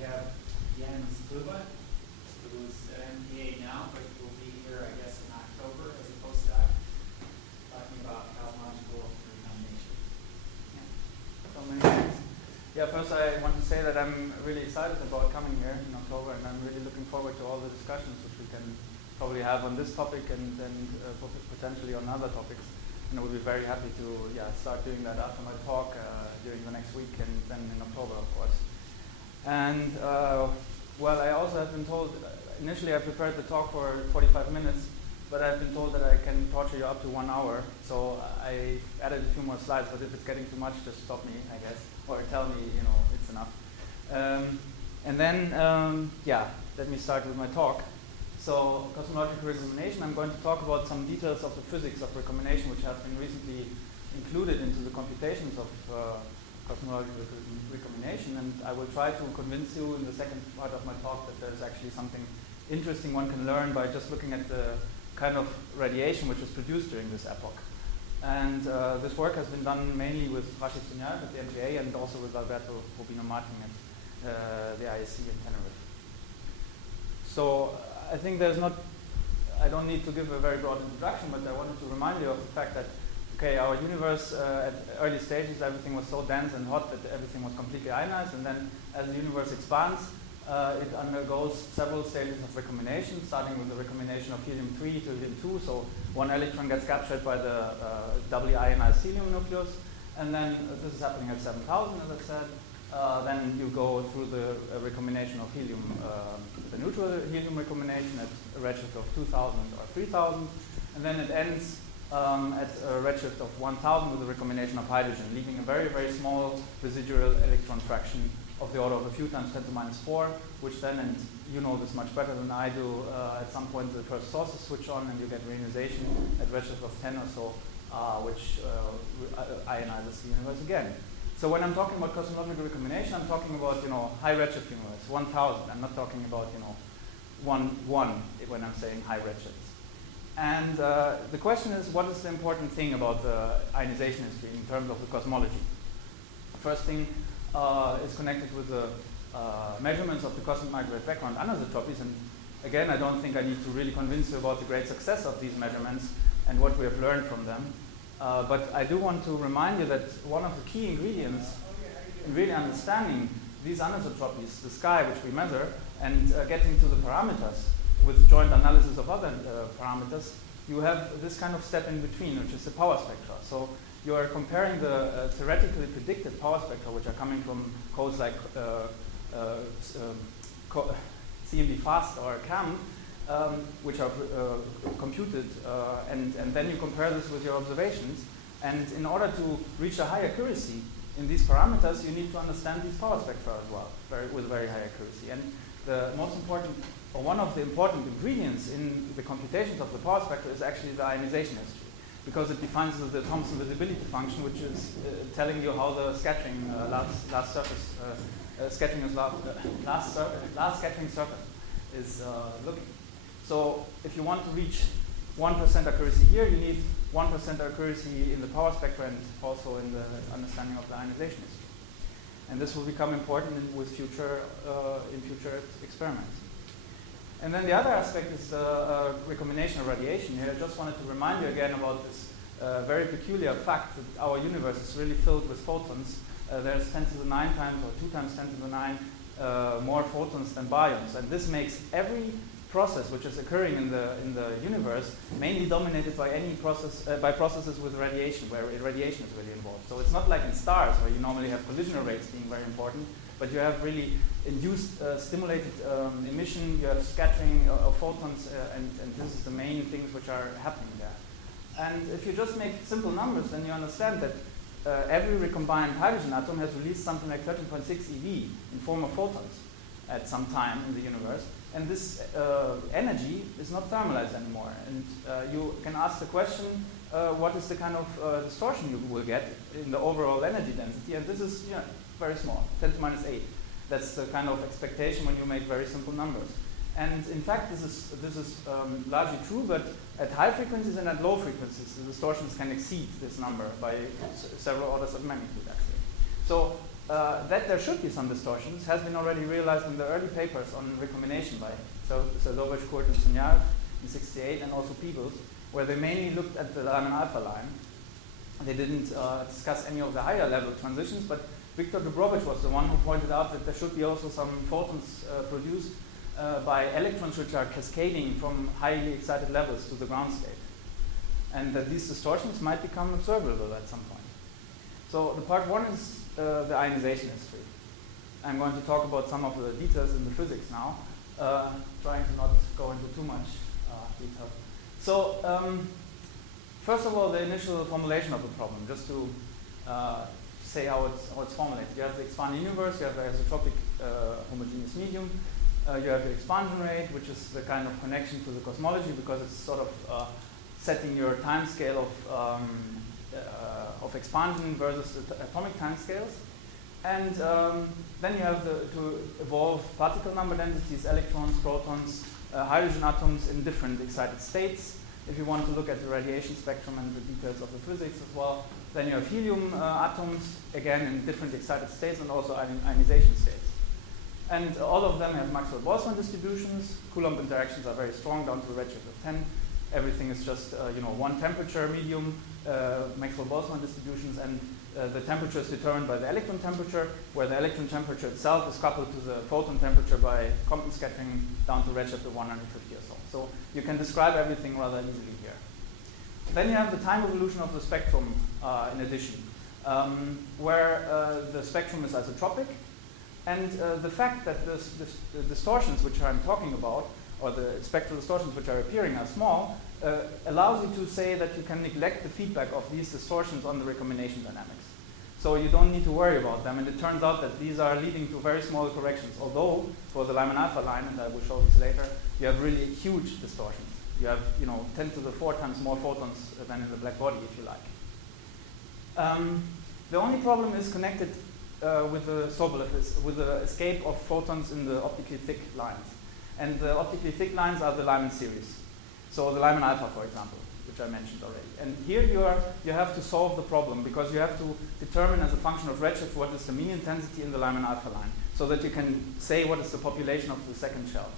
we have Jens Chluba, who's at MPA now, but will be here, I guess, in October as a postdoc, talking about cosmological recombination. So many thanks. Yeah, first I want to say that I'm really excited about coming here in October, and I'm really looking forward to all the discussions which we can probably have on this topic and potentially on other topics. And I will be very happy to start doing that after my talk during the next week and then in October, of course. And well, I also have been told, initially I prepared the talk for 45 minutes, but I've been told that I can torture you up to 1 hour. So I added a few more slides, but if it's getting too much, just stop me, I guess, or tell me, it's enough. And then, let me start with my talk. So, cosmological recombination, I'm going to talk about some details of the physics of recombination, which have been recently included into the computations of cosmological recombination, and I will try to convince you in the second part of my talk that there's actually something interesting one can learn by just looking at the kind of radiation which is produced during this epoch. And this work has been done mainly with Rashid Sunyal at the MPA and also with Alberto Rubino Martin at the ISC in Tenerife. So I think I don't need to give a very broad introduction, but I wanted to remind you of the fact that, okay, our universe at early stages, everything was so dense and hot that everything was completely ionized, and then as the universe expands, it undergoes several stages of recombination, starting with the recombination of helium-3 to helium-2, so one electron gets captured by the doubly ionized helium nucleus, and then this is happening at 7,000, as I said. Then you go through the recombination of helium, the neutral helium recombination at a redshift of 2,000 or 3,000, and then it ends at a redshift of 1,000 with the recombination of hydrogen, leaving a very, very small residual electron fraction of the order of a few times 10 to minus 4, which then, and you know this much better than I do, at some point the first sources switch on and you get reionization at redshift of 10 or so, which ionizes the universe again. So when I'm talking about cosmological recombination, I'm talking about, high redshift universe, 1,000. I'm not talking about, 1 when I'm saying high redshifts. And the question is, what is the important thing about the ionization history in terms of the cosmology? The first thing is connected with the measurements of the cosmic microwave background anisotropies. And again, I don't think I need to really convince you about the great success of these measurements and what we have learned from them. But I do want to remind you that one of the key ingredients in really understanding these anisotropies, the sky which we measure, and getting to the parameters with joint analysis of other parameters, you have this kind of step in between, which is the power spectra. So you are comparing the theoretically predicted power spectra, which are coming from codes like CMB Fast or CAM, which are computed, and then you compare this with your observations. And in order to reach a high accuracy in these parameters, you need to understand these power spectra as well, with very high accuracy. And the most important, or one of the important ingredients in the computations of the power spectra is actually the ionization history, because it defines the Thomson visibility function, which is telling you how the scattering last scattering surface is looking. So if you want to reach 1% accuracy here, you need 1% accuracy in the power spectra and also in the understanding of the ionization history. And this will become important in future experiments. And then the other aspect is recombination of radiation. Here, I just wanted to remind you again about this very peculiar fact that our universe is really filled with photons. There's 10 to the 9 times or 2 times 10 to the 9 more photons than baryons. And this makes every process which is occurring in the universe mainly dominated by by processes with radiation, where radiation is really involved. So it's not like in stars where you normally have collision rates being very important, but you have really induced stimulated emission, you have scattering of photons, and this is the main things which are happening there. And if you just make simple numbers, then you understand that every recombined hydrogen atom has released something like 13.6 eV in form of photons at some time in the universe. And this energy is not thermalized anymore. And you can ask the question, what is the kind of distortion you will get in the overall energy density? And this is very small, 10 to minus 8. That's the kind of expectation when you make very simple numbers. And in fact, this is largely true, but at high frequencies and at low frequencies, the distortions can exceed this number by several orders of magnitude, actually. So that there should be some distortions has been already realized in the early papers on recombination by Sobolev, Kurt, and Sunyaev in '68, and also Peebles, where they mainly looked at the Lyman alpha line. They didn't discuss any of the higher level transitions, but Viktor Dubrovich was the one who pointed out that there should be also some photons produced by electrons which are cascading from highly excited levels to the ground state, and that these distortions might become observable at some point. So the part one is the ionization history. I'm going to talk about some of the details in the physics now, trying to not go into too much detail. So first of all, the initial formulation of the problem, just to say how it's formulated. You have the expanding universe, you have the isotropic homogeneous medium, you have the expansion rate, which is the kind of connection to the cosmology, because it's sort of setting your time scale of expansion versus the atomic time scales. And then you have to evolve particle number densities, electrons, protons, hydrogen atoms in different excited states. If you want to look at the radiation spectrum and the details of the physics as well, then you have helium atoms, again in different excited states, and also ionization states. And all of them have Maxwell-Boltzmann distributions. Coulomb interactions are very strong, down to a redshift of 10. Everything is just one temperature medium, Maxwell-Boltzmann distributions, and the temperature is determined by the electron temperature, where the electron temperature itself is coupled to the photon temperature by Compton scattering down to redshift of 150 or so. So you can describe everything rather easily here. Then you have the time evolution of the spectrum in addition, where the spectrum is isotropic, and the fact that the distortions which I'm talking about, or the spectral distortions which are appearing are small, allows you to say that you can neglect the feedback of these distortions on the recombination dynamics. So you don't need to worry about them, and it turns out that these are leading to very small corrections, although for the Lyman alpha line, and I will show this later, you have really huge distortions. You have 10 to the 4 times more photons than in the black body, if you like. The only problem is connected with the Sobolev, with the escape of photons in the optically thick lines. And the optically thick lines are the Lyman series. So the Lyman alpha, for example, which I mentioned already. And here you have to solve the problem, because you have to determine as a function of redshift what is the mean intensity in the Lyman alpha line, so that you can say what is the population of the second shell.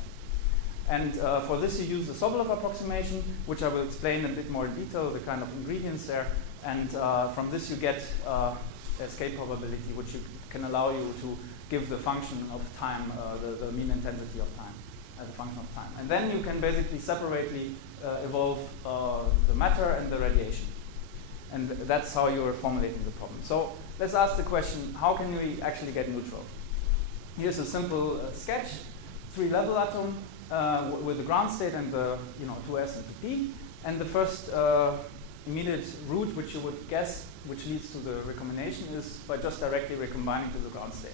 And for this you use the Sobolev approximation, which I will explain a bit more in detail, the kind of ingredients there. And from this you get escape probability, which can allow you to give the function of time, the mean intensity of time, as a function of time. And then you can basically separately evolve the matter and the radiation. And that's how you're formulating the problem. So let's ask the question, how can we actually get neutral? Here's a simple sketch, 3-level atom with the ground state and the 2s and 2p. And the first immediate route which you would guess which leads to the recombination is by just directly recombining to the ground state.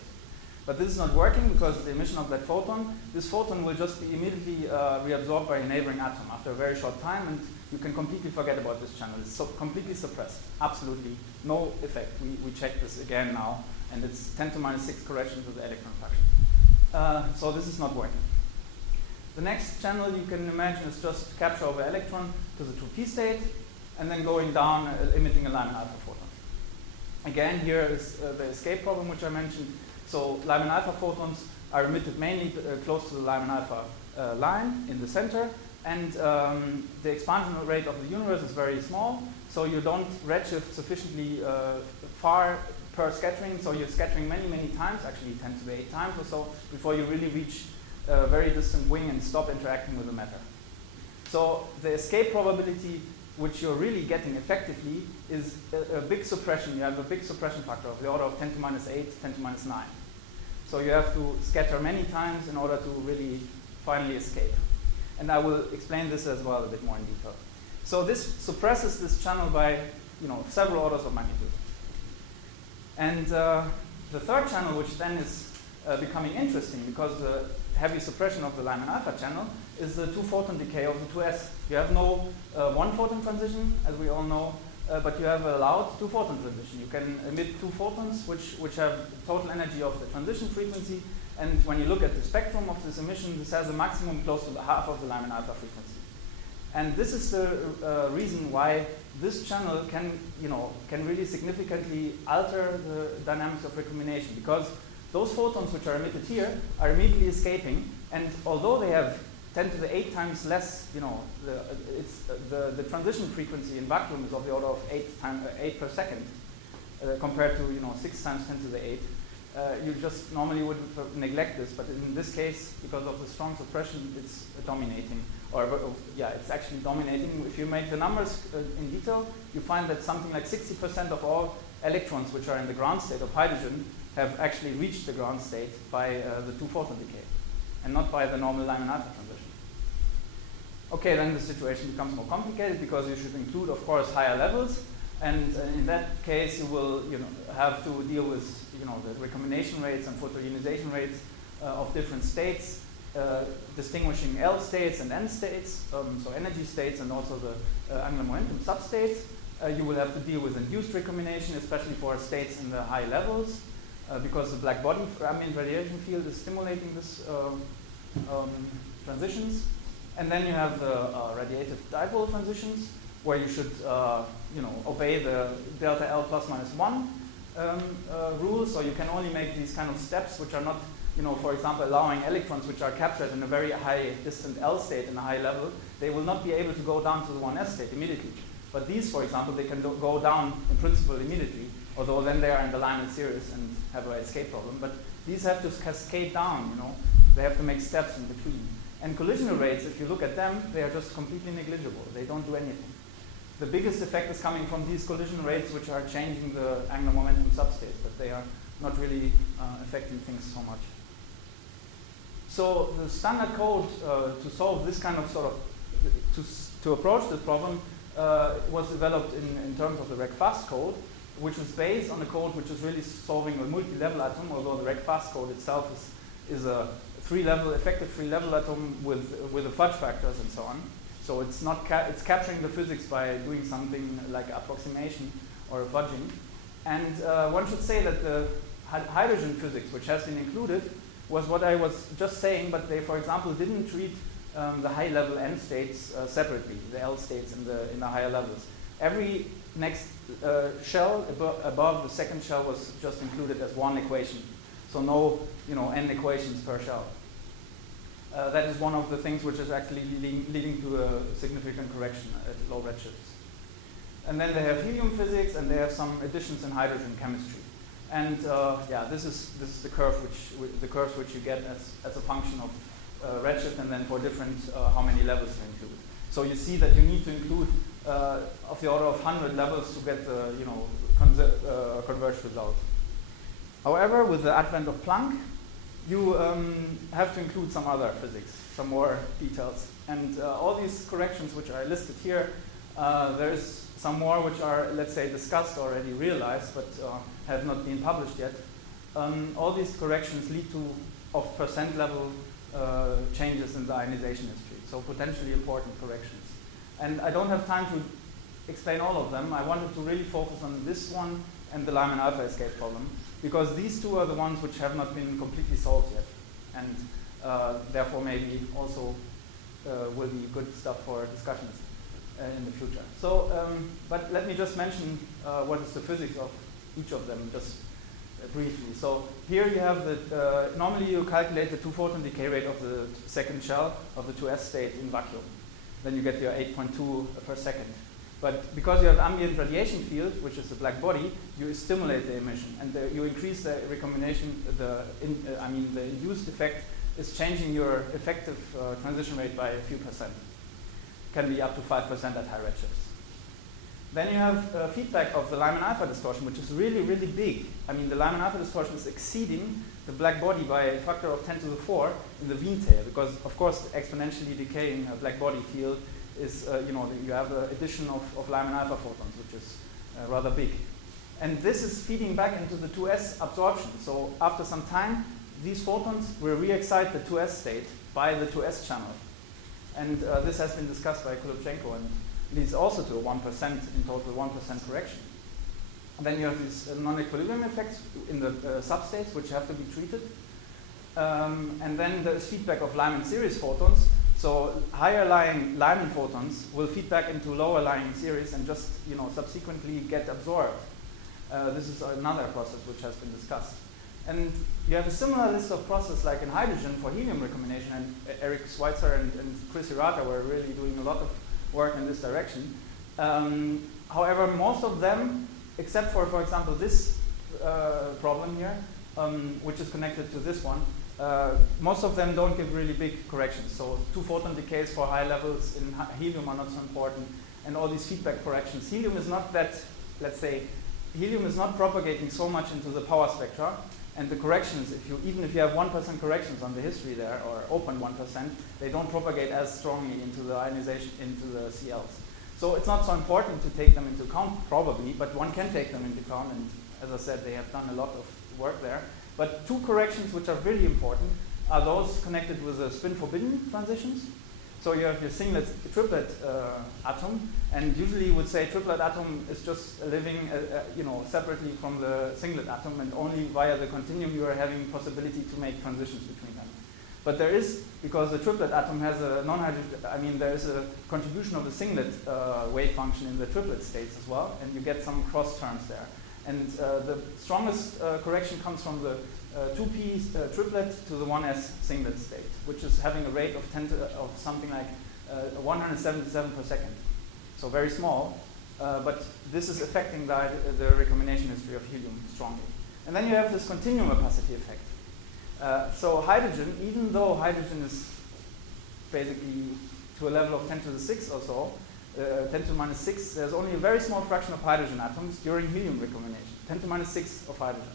But this is not working because the emission of that photon, this photon will just be immediately reabsorbed by a neighboring atom after a very short time, and you can completely forget about this channel. It's completely suppressed, absolutely no effect. We checked this again now, and it's 10 to minus 6 correction to the electron fraction. So this is not working. The next channel you can imagine is just capture over electron to the 2p state, and then going down, emitting a Lyman alpha photon. Again, here is the escape problem which I mentioned. So Lyman alpha photons are emitted mainly close to the Lyman alpha line in the center, and the expansion rate of the universe is very small, so you don't redshift sufficiently far per scattering, so you're scattering many, many times, actually 10 to the 8 times or so, before you really reach a very distant wing and stop interacting with the matter. So the escape probability which you're really getting effectively is a big suppression. You have a big suppression factor of the order of 10 to minus 8, 10 to minus 9. So you have to scatter many times in order to really finally escape. And I will explain this as well a bit more in detail. So this suppresses this channel by several orders of magnitude. And the third channel, which then is becoming interesting because the heavy suppression of the Lyman alpha channel, is the 2-photon decay of the 2s. You have no 1-photon transition, as we all know, but you have a loud 2-photon transition. You can emit 2 photons, which have total energy of the transition frequency, and when you look at the spectrum of this emission, this has a maximum close to the half of the Lyman alpha frequency. And this is the reason why this channel can really significantly alter the dynamics of recombination, because those photons which are emitted here are immediately escaping, and although they have 10 to the 8 times less, the transition frequency in vacuum is of the order of 8 per second, compared to 6 times 10 to the 8. You just normally would neglect this, but in this case, because of the strong suppression, it's dominating. It's actually dominating. If you make the numbers in detail, you find that something like 60% of all electrons which are in the ground state of hydrogen have actually reached the ground state by the two-photon decay, and not by the normal Lyman alpha transition. Okay, then the situation becomes more complicated, because you should include, of course, higher levels, and in that case, you will have to deal with the recombination rates and photoionization rates of different states, distinguishing L states and N states, so energy states and also the angular momentum substates. You will have to deal with induced recombination, especially for states in the high levels, because the black body ambient radiation field is stimulating this transitions. And then you have the radiative dipole transitions, where you should obey the delta L plus minus 1 rule. So you can only make these kind of steps which are not, for example, allowing electrons which are captured in a very high distant L state in a high level. They will not be able to go down to the 1s state immediately. But these, for example, they can go down in principle immediately, although then they are in the Lyman series and have an escape problem. But these have to cascade down, They have to make steps in between. And collisional rates, if you look at them, they are just completely negligible. They don't do anything. The biggest effect is coming from these collision rates, which are changing the angular momentum substate, but they are not really affecting things so much. So the standard code to solve this kind of to approach this problem was developed in terms of the Recfast-Code, which is based on a code which is really solving a multi-level atom, although the Recfast-Code itself is a effective three-level atom with the fudge factors and so on. So it's not it's capturing the physics by doing something like approximation or fudging. And one should say that the hydrogen physics, which has been included, was what I was just saying, but they, for example, didn't treat the high-level N states separately, the L states in the higher levels. Every next shell above the second shell was just included as one equation. So no, N equations per shell. That is one of the things which is actually leading to a significant correction at low redshifts. And then they have helium physics, and they have some additions in hydrogen chemistry. And this is the curves which you get as a function of redshift, and then for different how many levels to include. So you see that you need to include of the order of 100 levels to get the converged result. However, with the advent of Planck, you have to include some other physics, some more details. And all these corrections which are listed here, there is some more which are, let's say, discussed already, realized, but have not been published yet. All these corrections lead to percent level changes in the ionization history, so potentially important corrections. And I don't have time to explain all of them. I wanted to really focus on this one and the Lyman alpha escape problem, because these two are the ones which have not been completely solved yet, and therefore maybe also will be good stuff for discussions in the future. So, but let me just mention what is the physics of each of them, just briefly. So here you have the, normally you calculate the two-photon decay rate of the second shell of the 2s state in vacuum. Then you get your 8.2 per second. But because you have ambient radiation field, which is the black body, you stimulate the emission, and you increase the recombination. The induced effect is changing your effective transition rate by a few percent. Can be up to 5% at high redshifts. Then you have feedback of the Lyman alpha distortion, which is really, really big. I mean, the Lyman alpha distortion is exceeding the black body by a factor of 10 to the 4 in the Wien tail, because of course exponentially decaying a black body field is, you have an addition of Lyman alpha photons, which is rather big. And this is feeding back into the 2s absorption. So after some time, these photons will re-excite the 2s state by the 2s channel. And this has been discussed by Kulubchenko and leads also to a 1% in total, 1% correction. And then you have these non-equilibrium effects in the substates, which have to be treated. And then there is feedback of Lyman series photons. So higher lying Lyman photons will feed back into lower lying series and just subsequently get absorbed. This is another process which has been discussed. And you have a similar list of processes like in hydrogen for helium recombination, and Eric Schweitzer and Chris Hirata were really doing a lot of work in this direction. However, most of them, except for example, this problem here, which is connected to this one, most of them don't give really big corrections. So two-photon decays for high levels in helium are not so important, and all these feedback corrections. Helium is not that, let's say, helium is not propagating so much into the power spectra, and the corrections, even if you have 1% corrections on the history there, or open 1%, they don't propagate as strongly into the ionization, into the CLs. So it's not so important to take them into account, probably, but one can take them into account, and as I said, they have done a lot of work there. But two corrections which are really important are those connected with the spin-forbidden transitions. So you have your singlet triplet atom, and usually you would say triplet atom is just living separately from the singlet atom, and only via the continuum you are having possibility to make transitions between them. But there is, because the triplet atom has a there is a contribution of the singlet wave function in the triplet states as well, and you get some cross terms there. And the strongest correction comes from the 2p triplet to the 1s singlet state, which is having a rate of something like 177 per second. So very small, but this is affecting the recombination history of helium strongly. And then you have this continuum opacity effect. So hydrogen, even though hydrogen is basically to a level of 10 to the 6 or so, 10 to the minus 6, there's only a very small fraction of hydrogen atoms during helium recombination, 10 to the minus 6 of hydrogen.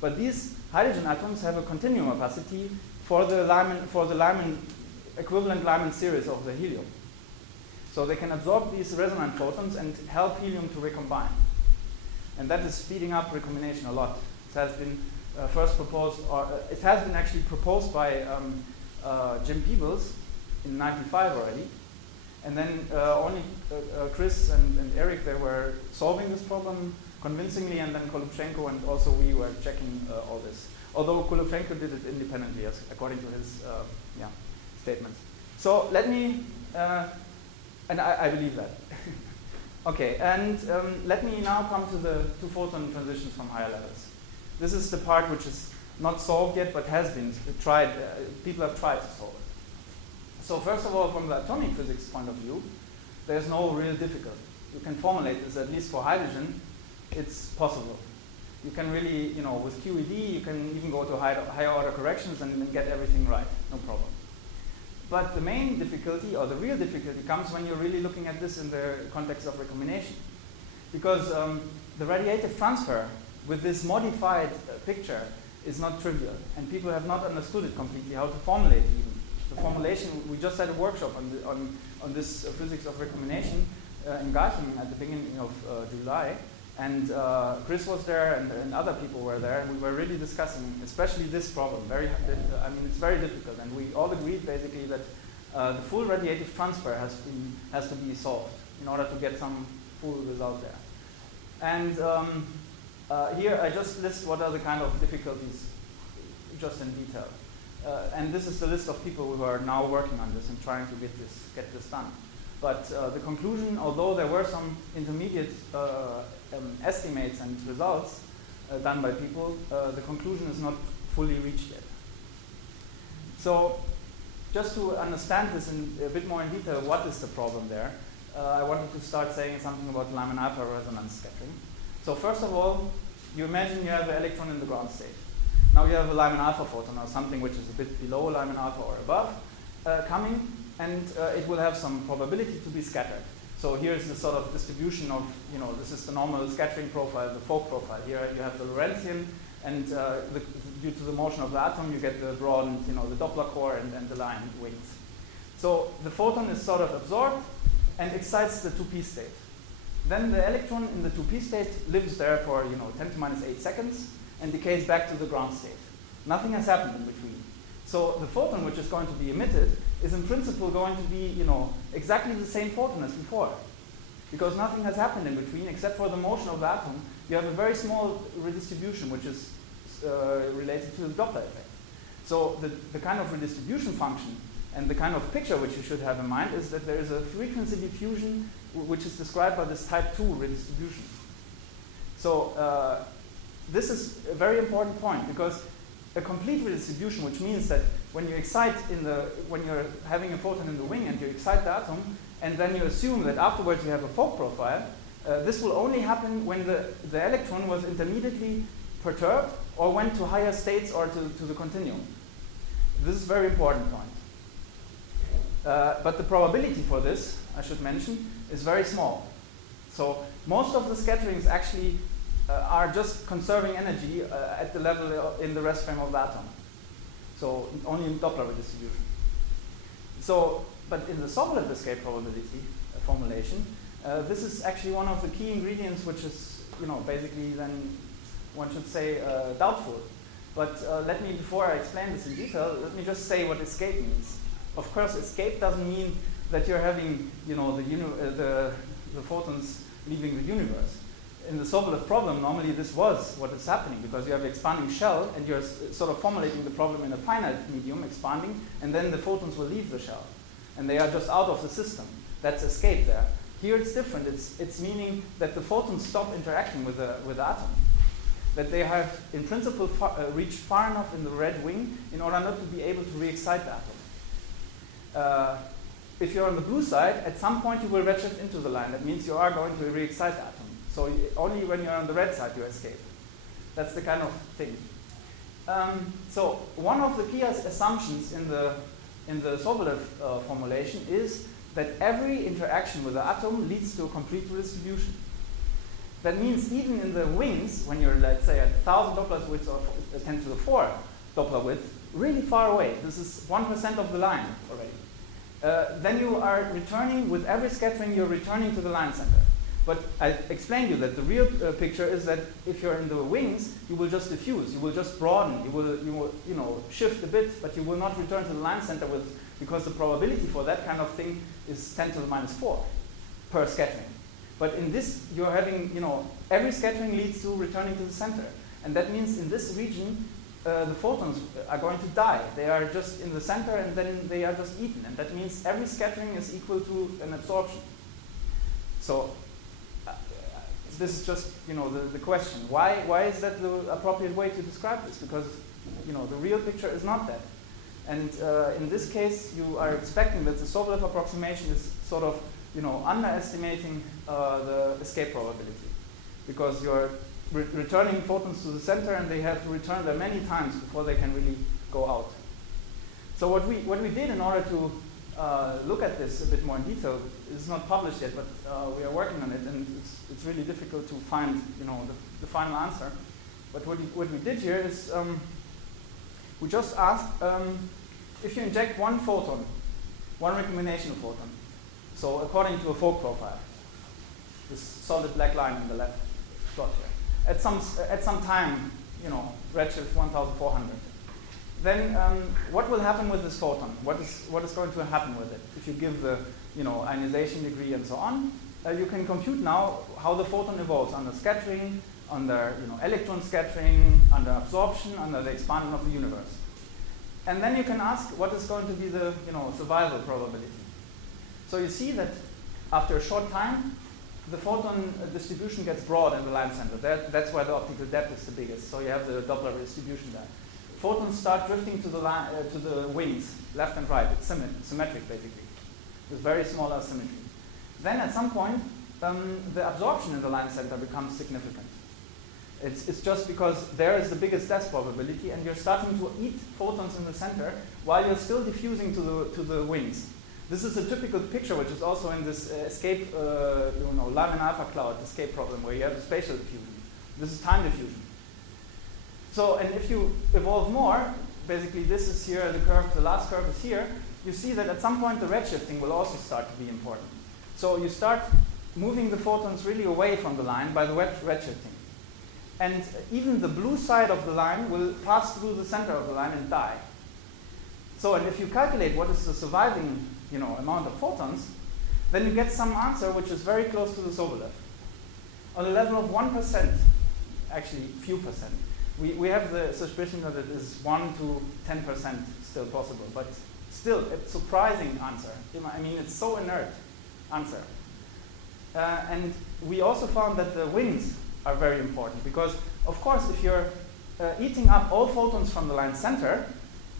But these hydrogen atoms have a continuum opacity for the Lyman equivalent Lyman series of the helium. So they can absorb these resonant photons and help helium to recombine. And that is speeding up recombination a lot. It has been first proposed, or it has been actually proposed by Jim Peebles in '95 already. And then only Chris and Eric, they were solving this problem convincingly, and then Kolubchenko and also we were checking all this. Although Kolubchenko did it independently, according to his statements. So let me, and I believe that. Okay, and let me now come to the two-photon transitions from higher levels. This is the part which is not solved yet, but has been tried. People have tried to solve it. So first of all, from the atomic physics point of view, there's no real difficulty. You can formulate this, at least for hydrogen, it's possible. You can really, with QED, you can even go to higher order corrections and get everything right, no problem. But the main difficulty, or the real difficulty, comes when you're really looking at this in the context of recombination. Because the radiative transfer with this modified picture is not trivial, and people have not understood it completely, how to formulate it even. The formulation, we just had a workshop on this physics of recombination in Garching at the beginning of July, and Chris was there and other people were there, and we were really discussing especially this problem. It's very difficult, and we all agreed basically that the full radiative transfer has to be solved in order to get some full result there. And here I just list what are the kind of difficulties just in detail. And this is the list of people who are now working on this and trying to get this done. But the conclusion, although there were some intermediate estimates and results done by people, the conclusion is not fully reached yet. So just to understand this in a bit more in detail, what is the problem there, I wanted to start saying something about Lyman alpha resonance scattering. So first of all, you imagine you have an electron in the ground state. Now you have a Lyman alpha photon, or something which is a bit below Lyman alpha or above, coming, and it will have some probability to be scattered. So here's the sort of distribution of, this is the normal scattering profile, the Fock profile. Here you have the Lorentzian, and due to the motion of the atom, you get the broadened, the Doppler core and the line wings. So the photon is sort of absorbed and excites the 2p state. Then the electron in the 2p state lives there for 10 to minus 8 seconds and decays back to the ground state. Nothing has happened in between. So the photon which is going to be emitted is in principle going to be exactly the same photon as before. Because nothing has happened in between except for the motion of the atom. You have a very small redistribution which is related to the Doppler effect. So the kind of redistribution function And the kind of picture which you should have in mind is that there is a frequency diffusion which is described by this type 2 redistribution. So this is a very important point, because a complete redistribution, which means that when you excite when you're having a photon in the wing and you excite the atom, and then you assume that afterwards you have a Fock profile, this will only happen when the electron was intermediately perturbed or went to higher states or to the continuum. This is a very important point. But the probability for this, I should mention, is very small. So most of the scatterings actually are just conserving energy at the level in the rest frame of the atom. So only in Doppler redistribution. So, but in the Sobolev escape probability formulation, this is actually one of the key ingredients, which is, basically then one should say doubtful. But let me, before I explain this in detail, let me just say what escape means. Of course, escape doesn't mean that you're having, the photons leaving the universe. In the Sobolev problem, normally this was what is happening, because you have expanding shell and you're sort of formulating the problem in a finite medium, expanding, and then the photons will leave the shell. And they are just out of the system. That's escape there. Here it's different. It's meaning that the photons stop interacting with the atom. That they have, in principle, reached far enough in the red wing in order not to be able to re-excite the atom. If you're on the blue side, at some point you will redshift into the line. That means you are going to re-excite the atom. So only when you're on the red side you escape. That's the kind of thing. So one of the key assumptions in the Sobolev formulation is that every interaction with the atom leads to a complete redistribution. That means even in the wings, when you're, let's say, at 1,000 Doppler width or 10 to the 4 Doppler width, really far away, this is 1% of the line already, then you are returning, with every scattering, you're returning to the line center. But I explained to you that the real picture is that if you're in the wings, you will just diffuse, you will just broaden, you will shift a bit, but you will not return to the line center because the probability for that kind of thing is 10 to the minus 4 per scattering. But in this, you're having, every scattering leads to returning to the center. And that means in this region, the photons are going to die. They are just in the center and then they are just eaten. And that means every scattering is equal to an absorption. So this is just, the question. Why is that the appropriate way to describe this? Because, the real picture is not that. And in this case, you are expecting that the Sobolev approximation is sort of, underestimating the escape probability, because you're returning photons to the center and they have to return there many times before they can really go out. So what we did in order to look at this a bit more in detail, it's not published yet, but we are working on it, and it's really difficult to find the final answer. But what we did here is we just asked if you inject one photon, one recombinational photon, so according to a Fock profile, this solid black line in the left plot here, at some time, redshift 1,400. Then what will happen with this photon? What is going to happen with it? If you give the ionization degree and so on, you can compute now how the photon evolves under scattering, under electron scattering, under absorption, under the expansion of the universe. And then you can ask what is going to be the survival probability. So you see that after a short time, the photon distribution gets broad in the line center. That's why the optical depth is the biggest. So you have the Doppler distribution there. Photons start drifting to the wings, left and right. It's symmetric, basically, with very small asymmetry. Then at some point, the absorption in the line center becomes significant. It's just because there is the biggest death probability, and you're starting to eat photons in the center while you're still diffusing to the wings. This is a typical picture, which is also in this escape, Lyman alpha cloud escape problem, where you have a spatial diffusion. This is time diffusion. So, and if you evolve more, basically this is here, the curve, the last curve is here, you see that at some point the redshifting will also start to be important. So you start moving the photons really away from the line by the redshifting. And even the blue side of the line will pass through the center of the line and die. So, and if you calculate what is the surviving amount of photons, then you get some answer which is very close to the Sobolev. On the level of 1%, actually few percent, we have the suspicion that it is 1 to 10% still possible, but still a surprising answer. I mean, it's so inert answer. And we also found that the wings are very important because, of course, if you're eating up all photons from the line center,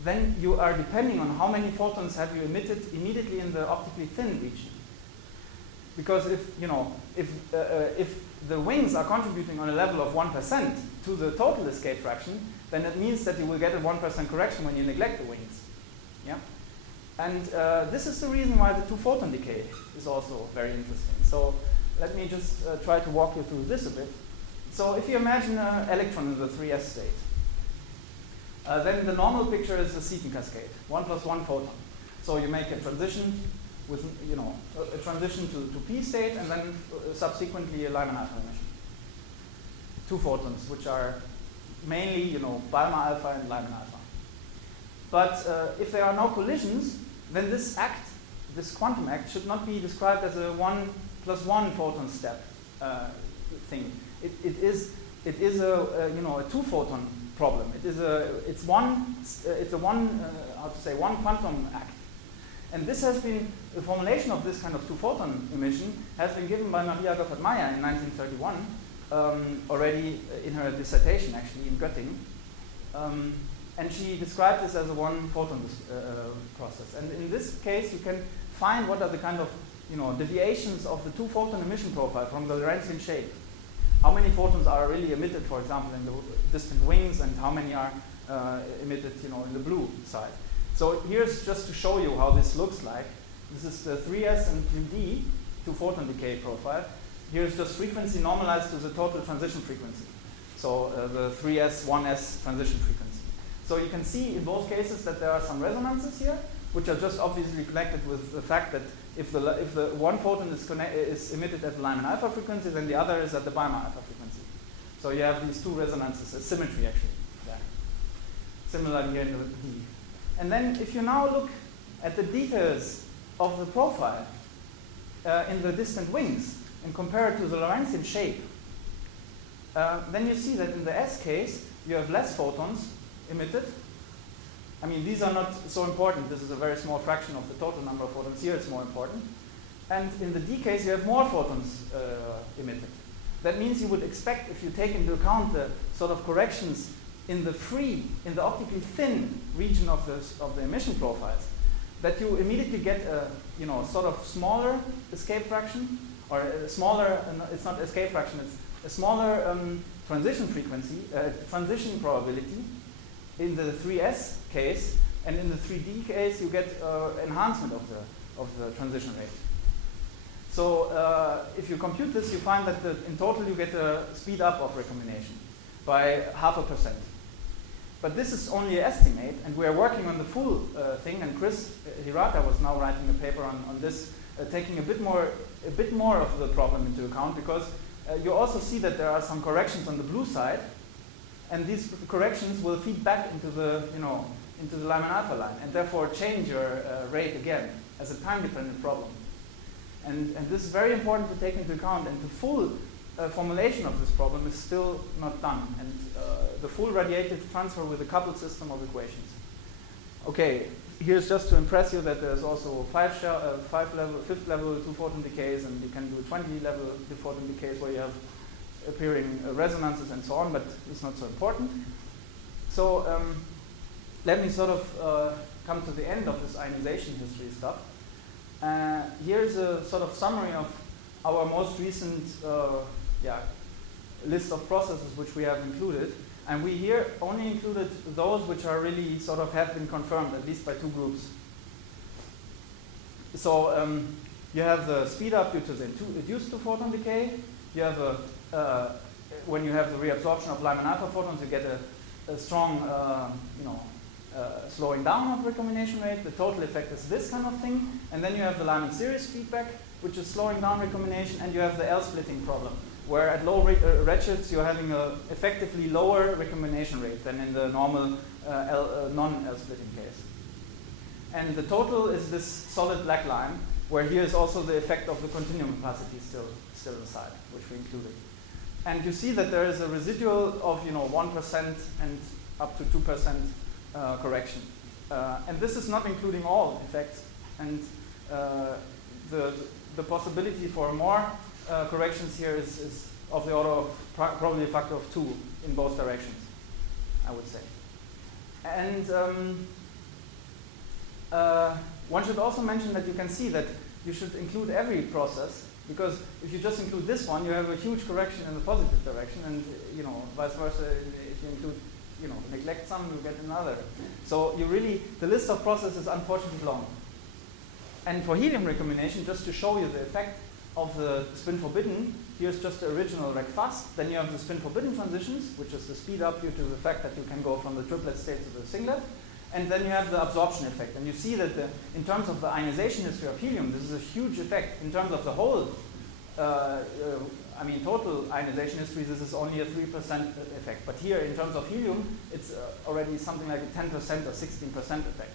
then you are depending on how many photons have you emitted immediately in the optically thin region. Because if the wings are contributing on a level of 1% to the total escape fraction, then it means that you will get a 1% correction when you neglect the wings. Yeah? And this is the reason why the two-photon decay is also very interesting. So let me just try to walk you through this a bit. So if you imagine an electron in the 3s state, then the normal picture is a CITA cascade, 1 plus 1 photon. So you make a transition with, a transition to p state, and then subsequently a Lyman alpha emission. Two photons, which are mainly, Balmer alpha and Lyman alpha. But if there are no collisions, then this quantum act, should not be described as a 1 plus 1 photon step thing. It is a two-photon problem. It's one quantum act. And this has been, the formulation of this kind of two-photon emission has been given by Maria Goffert-Meyer in 1931, already in her dissertation, actually, in Göttingen. And she described this as a one-photon process. And in this case, you can find what are the kind of deviations of the two-photon emission profile from the Lorentzian shape. How many photons are really emitted, for example, in the distant wings, and how many are emitted, in the blue side. So here's just to show you how this looks like. This is the 3s and 3d two-photon decay profile. Here's just frequency normalized to the total transition frequency. So the 3s, 1s transition frequency. So you can see in both cases that there are some resonances here, which are just obviously connected with the fact that if the one photon is emitted at the Lyman alpha frequency, then the other is at the Balmer alpha frequency. So you have these two resonances, a symmetry actually there. Similar here in the D. And then if you now look at the details of the profile in the distant wings and compare it to the Lorentzian shape, then you see that in the S case, you have less photons emitted. I mean, these are not so important. This is a very small fraction of the total number of photons. Here it's more important. And in the D case, you have more photons emitted. That means you would expect, if you take into account the sort of corrections in the optically thin region of the emission profiles, that you immediately get a sort of smaller escape fraction, or a smaller, it's not escape fraction, it's a smaller transition frequency, transition probability in the 3s case, and in the 3d case you get enhancement of the transition rate. So if you compute this, you find that in total you get a speed up of recombination by 0.5%. But this is only an estimate, and we are working on the full thing, and Chris Hirata was now writing a paper on this, taking a bit more of the problem into account, because you also see that there are some corrections on the blue side, and these corrections will feed back into the Lyman alpha line, and therefore change your rate again as a time-dependent problem. And this is very important to take into account, and the full formulation of this problem is still not done, and the full radiative transfer with a coupled system of equations. Okay, here's just to impress you that there's also 5th level two-photon decays, and you can do 20-level two-photon decays where you have appearing resonances and so on, but it's not so important. So let me sort of come to the end of this ionization history stuff. Here's a sort of summary of our most recent list of processes which we have included. And we here only included those which are really sort of have been confirmed, at least by two groups. So you have the speed up due to the induced two-photon decay. You have when you have the reabsorption of Lyman alpha photons, you get a strong slowing down of recombination rate. The total effect is this kind of thing. And then you have the Lyman series feedback, which is slowing down recombination, and you have the L-splitting problem, where at low redshifts you're having a effectively lower recombination rate than in the normal non-L-splitting case. And the total is this solid black line, where here is also the effect of the continuum opacity still inside, which we included. And you see that there is a residual of 1% and up to 2% correction And this is not including all effects. And the possibility for more corrections here is of the order of probably a factor of 2 in both directions, I would say. And one should also mention that you can see that you should include every process, because if you just include this one, you have a huge correction in the positive direction, and vice versa. If you include, neglect some, you get another. So you really, the list of processes is unfortunately long. And for helium recombination, just to show you the effect of the spin forbidden, here's just the original Recfast. Then you have the spin forbidden transitions, which is the speed up due to the fact that you can go from the triplet state to the singlet. And then you have the absorption effect. And you see that in terms of the ionization history of helium, this is a huge effect. In terms of the whole, total ionization history, this is only a 3% effect. But here, in terms of helium, it's already something like a 10% or 16% effect.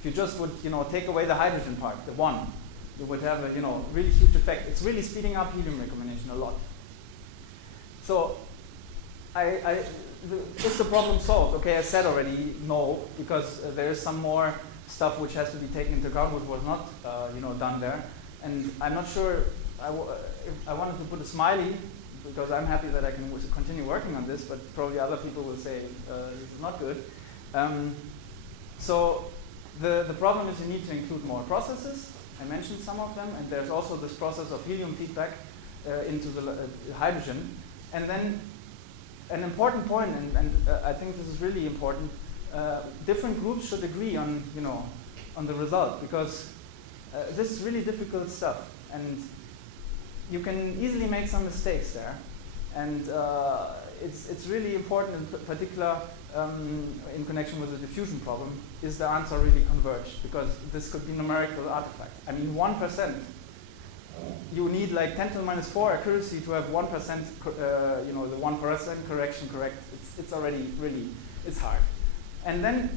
If you just would, take away the hydrogen part, the 1, you would have a, really huge effect. It's really speeding up helium recombination a lot. So, is the problem solved? Okay, I said already no, because there is some more stuff which has to be taken into account, which was not, done there. And I'm not sure. I wanted to put a smiley because I'm happy that I can continue working on this, but probably other people will say this is not good. So the problem is you need to include more processes. I mentioned some of them, and there's also this process of helium feedback into the hydrogen. And then an important point, and I think this is really important, different groups should agree on, on the result, because this is really difficult stuff, and you can easily make some mistakes there. And it's really important, in particular, in connection with the diffusion problem, is the answer really converged? Because this could be numerical artifact. 1%. You need like 10 to the minus 4 accuracy to have 1%, the 1% correction correct. It's already really, it's hard. And then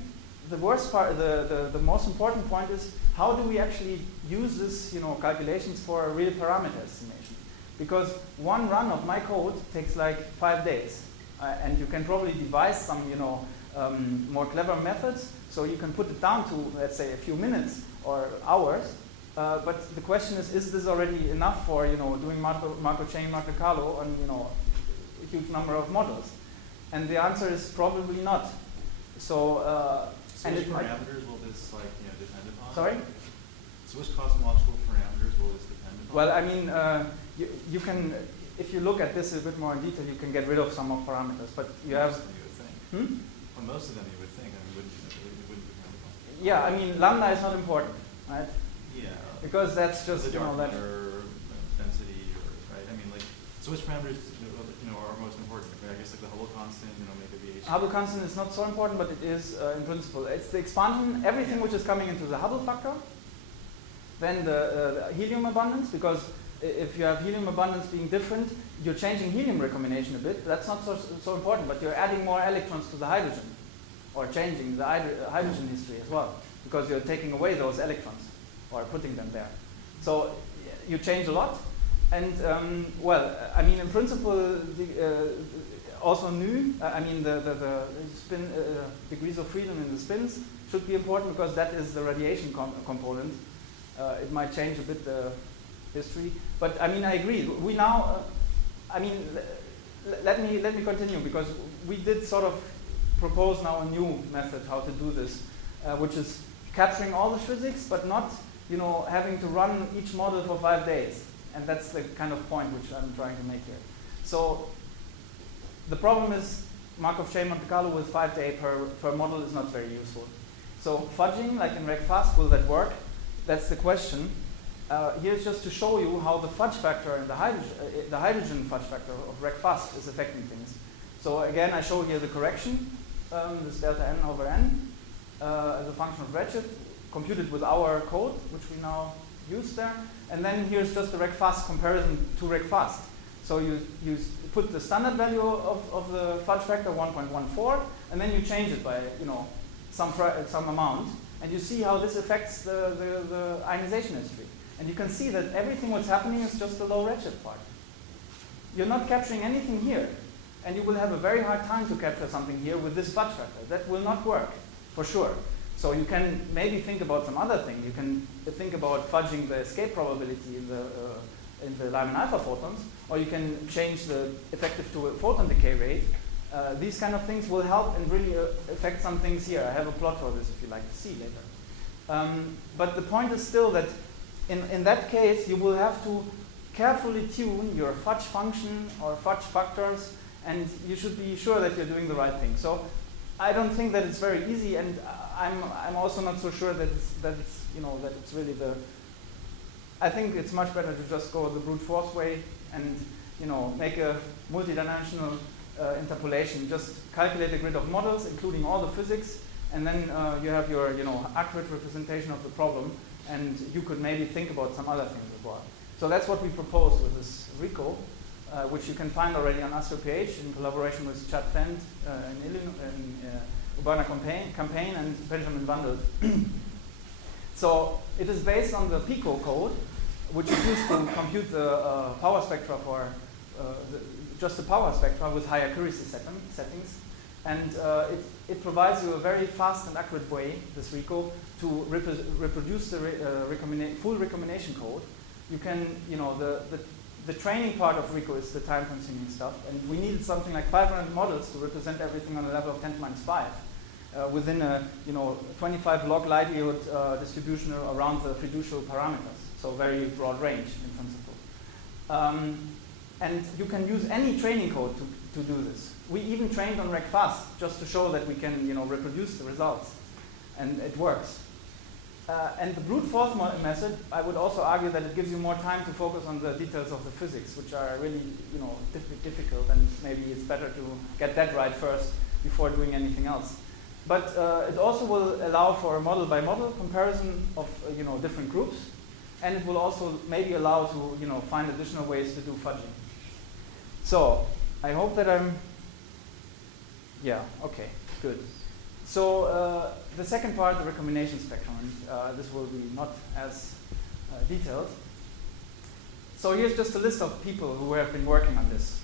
the worst part, the most important point is, how do we actually use this, calculations for a real parameter estimation? Because one run of my code takes like 5 days. And you can probably devise some, more clever methods, so you can put it down to, let's say, a few minutes or hours. But the question is this already enough for, doing Marco chain, Monte Carlo on, a huge number of models? And the answer is probably not. So, so which parameters will this, depend upon? Sorry? So which cosmological parameters will this depend upon? Well, you can, if you look at this a bit more in detail, you can get rid of some of parameters, but you have. Most of them you would think. Well, most of them you would think. It wouldn't depend upon. Yeah, lambda is not important, right? Yeah. Because that's just, the dark that. matter density, right? So which parameters, are most important? I guess like the Hubble constant, maybe the HI. Hubble constant is not so important, but it is in principle. It's the expansion, everything which is coming into the Hubble factor. Then the helium abundance, because if you have helium abundance being different, you're changing helium recombination a bit. That's not so important, but you're adding more electrons to the hydrogen, or changing the hydrogen history as well, because you're taking away those electrons, or putting them there. So you change a lot. And, in principle, also nu, the spin, degrees of freedom in the spins should be important, because that is the radiation component. It might change a bit the history, but I agree. We now, let me continue, because we did sort of propose now a new method how to do this, which is capturing all the physics, but not, having to run each model for 5 days, and that's the kind of point which I'm trying to make here. So the problem is Markov chain Monte Carlo with 5 days per model is not very useful. So fudging, like in Recfast, will that work? That's the question. Here's just to show you how the fudge factor and the hydrogen fudge factor of Recfast is affecting things. So again, I show here the correction, this delta n over n, as a function of redshift, computed with our code, which we now use there. And then here's just the Recfast comparison to Recfast. So you put the standard value of the fudge factor, 1.14, and then you change it by some amount, and you see how this affects the ionization history. And you can see that everything what's happening is just the low redshift part. You're not capturing anything here, and you will have a very hard time to capture something here with this fudge factor. That will not work, for sure. So you can maybe think about some other thing. You can think about fudging the escape probability in the Lyman alpha photons, or you can change the effective to photon decay rate. These kind of things will help and really affect some things here. I have a plot for this if you'd like to see later. But the point is still that in that case, you will have to carefully tune your fudge function or fudge factors, and you should be sure that you're doing the right thing. So I don't think that it's very easy, and I'm also not so sure that it's really the. I think it's much better to just go the brute force way and make a multidimensional interpolation. Just calculate a grid of models, including all the physics, and then you have your accurate representation of the problem, and you could maybe think about some other things as well. So that's what we propose with this RICO, which you can find already on AstroPH in collaboration with Chad Fent in Urbana-Campaign and Benjamin Wandel. So it is based on the PICO code, which is used to compute the power spectra for just the power spectra with high accuracy settings. And it provides you a very fast and accurate way, this RICO, to reproduce the full recombination code. You can, the training part of RICO is the time-consuming stuff, and we needed something like 500 models to represent everything on a level of 10 to minus 5 within a 25 log likelihood distribution around the fiducial parameters. So very broad range in principle. And you can use any training code to do this. We even trained on Recfast just to show that we can reproduce the results, and it works. And the brute force method, I would also argue that it gives you more time to focus on the details of the physics, which are really difficult, and maybe it's better to get that right first before doing anything else. But it also will allow for a model-by-model comparison of different groups, and it will also maybe allow to find additional ways to do fudging. So I hope that okay, good. So the second part, the recombination spectrum, and this will be not as detailed. So here's just a list of people who have been working on this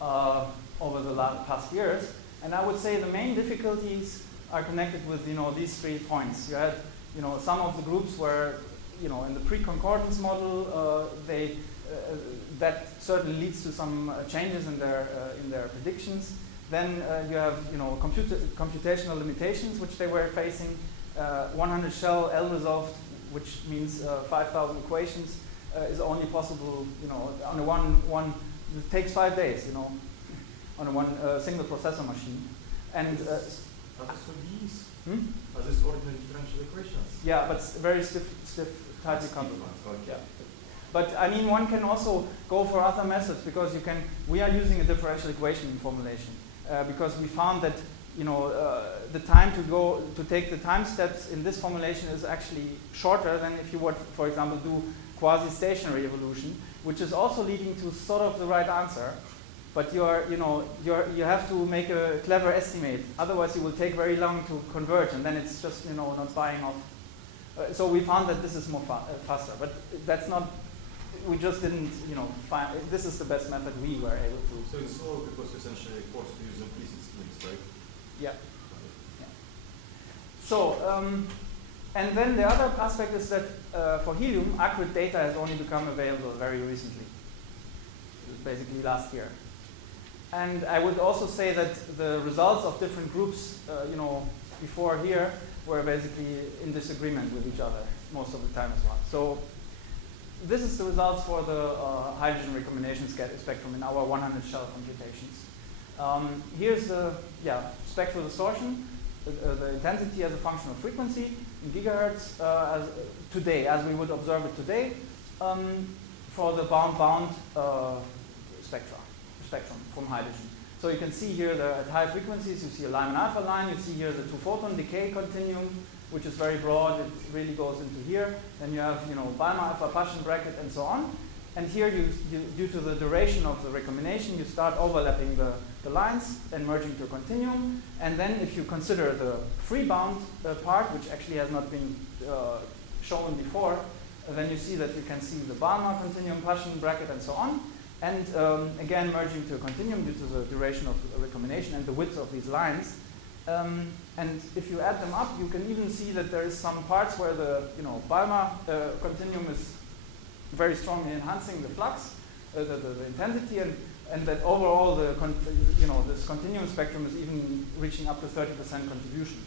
over the past years, and I would say the main difficulties are connected with these 3 points. You had some of the groups where in the pre-concordance model that certainly leads to some changes in their predictions. Then you have computational limitations which they were facing. 100 shell L resolved, which means 5,000 equations, is only possible on a one. It takes 5 days, on a one single processor machine. And are this ordinary differential equations? Yeah, but very stiff, tightly coupled. Yeah. But I mean, one can also go for other methods because we are using a differential equation formulation. Because we found that the time to take the time steps in this formulation is actually shorter than if you would, for example, do quasi-stationary evolution, which is also leading to sort of the right answer. But you have to make a clever estimate. Otherwise, you will take very long to converge, and then it's just not buying off. So we found that this is more faster, but that's not. We just didn't, find. This is the best method we were able to. So it's all because essentially forced to use implicit strings, right? Yeah. So, and then the other aspect is that for helium, accurate data has only become available very recently, basically last year. And I would also say that the results of different groups, before here, were basically in disagreement with each other most of the time as well. So this is the results for the hydrogen recombination spectrum in our 100 shell computations. Here's the spectral distortion, the intensity as a function of frequency in gigahertz as we would observe it today for the bound spectrum from hydrogen. So you can see here at high frequencies, you see a Lyman alpha line, you see here the two-photon decay continuum, which is very broad, it really goes into here. Then you have, Balmer alpha Paschen bracket and so on. And here, due to the duration of the recombination, you start overlapping the lines and merging to a continuum. And then if you consider the free bound part, which actually has not been shown before, then you see that you can see the Balmer continuum, Paschen bracket, and so on. And again, merging to a continuum due to the duration of recombination and the width of these lines. And if you add them up, you can even see that there is some parts where the Balmer continuum is very strongly enhancing the flux, the intensity, and that overall this continuum spectrum is even reaching up to 30% contribution.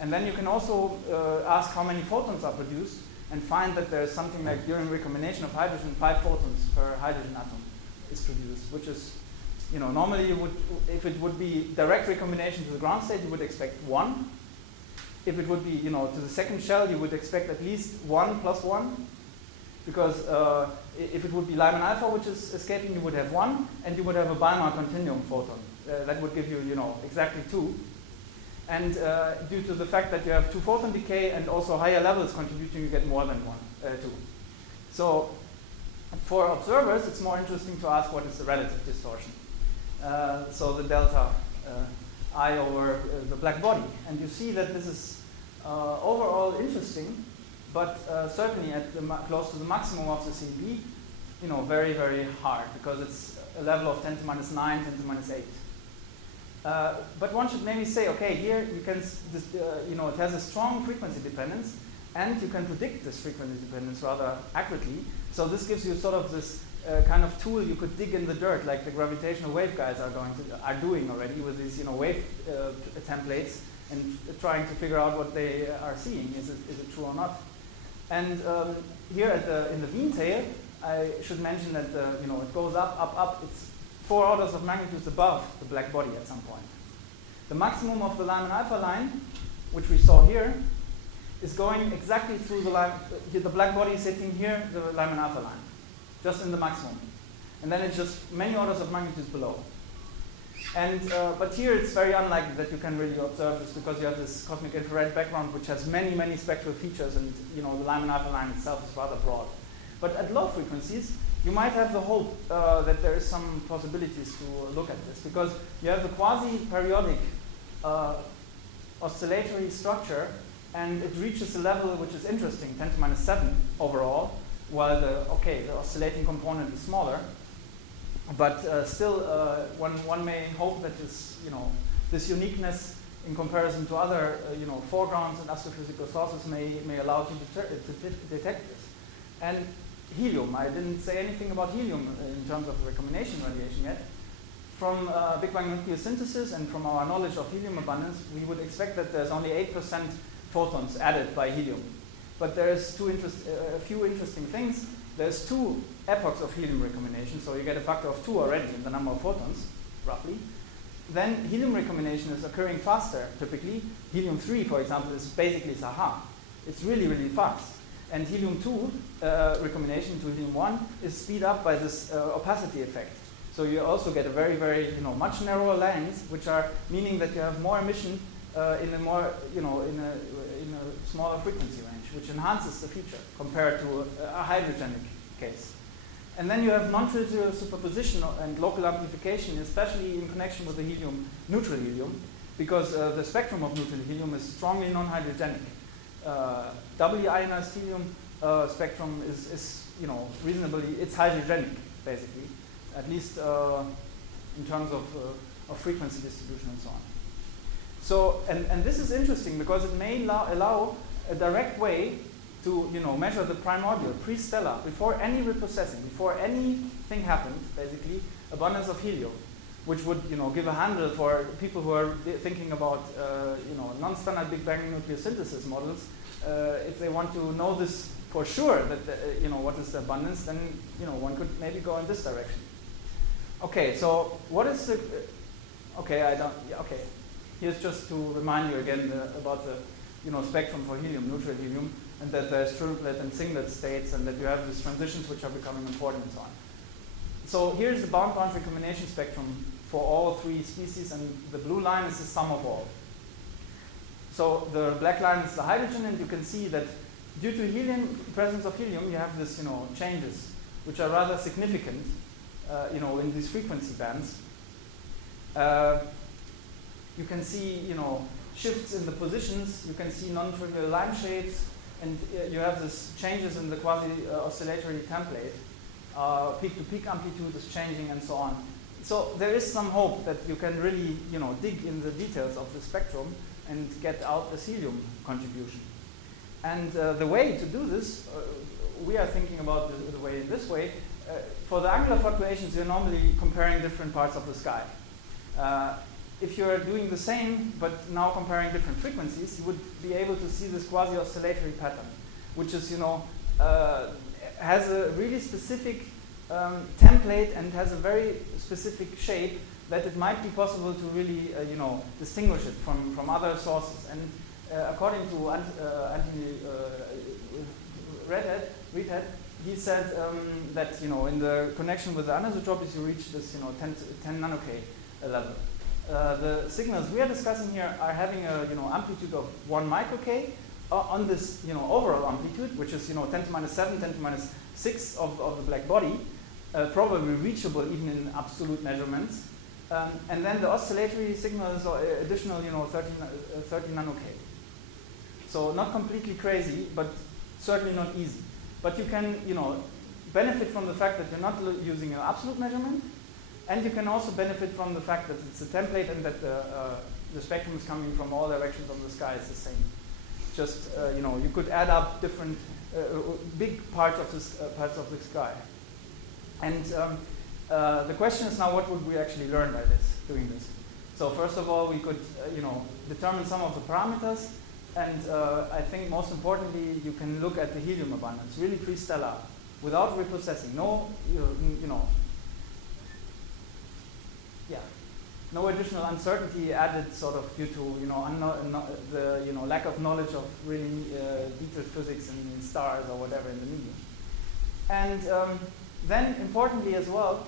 And then you can also ask how many photons are produced and find that there's something like during recombination of hydrogen, 5 photons per hydrogen atom is produced, which is, normally you would, if it would be direct recombination to the ground state, you would expect 1. If it would be, to the second shell, you would expect at least 1 plus 1. Because if it would be Lyman alpha which is escaping, you would have 1, and you would have a Balmer continuum photon. That would give you, exactly 2. And due to the fact that you have 2-photon decay and also higher levels contributing, you get more than 2. So for observers, it's more interesting to ask what is the relative distortion. So the delta I over the black body. And you see that this is overall interesting, but certainly at close to the maximum of the CMB, very, very hard, because it's a level of 10 to minus 9, 10 to minus 8. But one should maybe say, okay, here you can, it has a strong frequency dependence, and you can predict this frequency dependence rather accurately. So this gives you sort of this kind of tool you could dig in the dirt, like the gravitational wave guys are doing already with these, wave templates, and trying to figure out what they are seeing. Is it true or not? And here in the Wien tail, I should mention that it goes up. It's 4 orders of magnitudes above the black body at some point. The maximum of the Lyman alpha line, which we saw here, is going exactly through the line. The black body is hitting here, the Lyman alpha line, just in the maximum. And then it's just many orders of magnitudes below. And but here it's very unlikely that you can really observe this, because you have this cosmic infrared background which has many, many spectral features, and the Lyman alpha line itself is rather broad. But at low frequencies, you might have the hope that there is some possibilities to look at this, because you have the quasi-periodic oscillatory structure, and it reaches a level which is interesting, 10 to minus 7 overall, while the oscillating component is smaller. But still, one may hope that this uniqueness in comparison to other foregrounds and astrophysical sources may allow you to detect this. And helium, I didn't say anything about helium in terms of recombination radiation yet. From Big Bang nucleosynthesis and from our knowledge of helium abundance, we would expect that there's only 8% photons added by helium. But there's a few interesting things. There's 2 epochs of helium recombination, so you get a factor of 2 already in the number of photons, roughly. Then helium recombination is occurring faster, typically. Helium-3, for example, is basically Saha. It's really, really fast. And helium-2 recombination to helium-1 is speed up by this opacity effect. So you also get a very, very, much narrower lines, which are meaning that you have more emission in a more, in a smaller frequency range, which enhances the feature compared to a hydrogenic case. And then you have non-trivial superposition and local amplification, especially in connection with the helium, neutral helium, because the spectrum of neutral helium is strongly non-hydrogenic. Doubly ionized helium spectrum is reasonably, it's hydrogenic, basically, at least in terms of frequency distribution and so on. So, and this is interesting because it may allow a direct way to measure the primordial, pre-stellar, before any reprocessing, before anything happened, basically, abundance of helium, which would give a handle for people who are thinking about non-standard Big Bang nucleosynthesis models. If they want to know this for sure, that what is the abundance, then one could maybe go in this direction. Okay, so what is the? Okay, here's just to remind you again about the spectrum for helium, neutral helium, and that there's triplet and singlet states, and that you have these transitions which are becoming important and so on. So here's the boundary combination spectrum for all 3 species, and the blue line is the sum of all. So the black line is the hydrogen, and you can see that due to helium, presence of helium, you have this changes which are rather significant in these frequency bands. You can see shifts in the positions, you can see non-trivial line shades, and you have this changes in the quasi-oscillatory template. Peak-to-peak amplitude is changing and so on. So there is some hope that you can really, dig in the details of the spectrum and get out the helium contribution. And the way to do this, we are thinking about the way in this way. For the angular fluctuations, you're normally comparing different parts of the sky. If you're doing the same, but now comparing different frequencies, you would be able to see this quasi-oscillatory pattern, which is, has a really specific template and has a very specific shape that it might be possible to really, distinguish it from other sources. And according to Anthony Reedhead, he said that, in the connection with the anisotropies, you reach this, 10 nanoK level. The signals we are discussing here are having a, amplitude of 1 microK on this, overall amplitude, which is, 10 to minus 7, 10 to minus 6 of the black body, probably reachable even in absolute measurements. And then the oscillatory signal is additional, 13 nanoK. So not completely crazy, but certainly not easy. But you can, benefit from the fact that you're not using an absolute measurement, and you can also benefit from the fact that it's a template and that the spectrum is coming from all directions of the sky is the same. Just, you could add up different big parts of the sky. And the question is now, what would we actually learn by doing this? So first of all, we could, determine some of the parameters. And I think most importantly, you can look at the helium abundance, really pre-stellar, without reprocessing. No additional uncertainty added, sort of due to the lack of knowledge of really detailed physics in stars or whatever in the medium. And then importantly as well,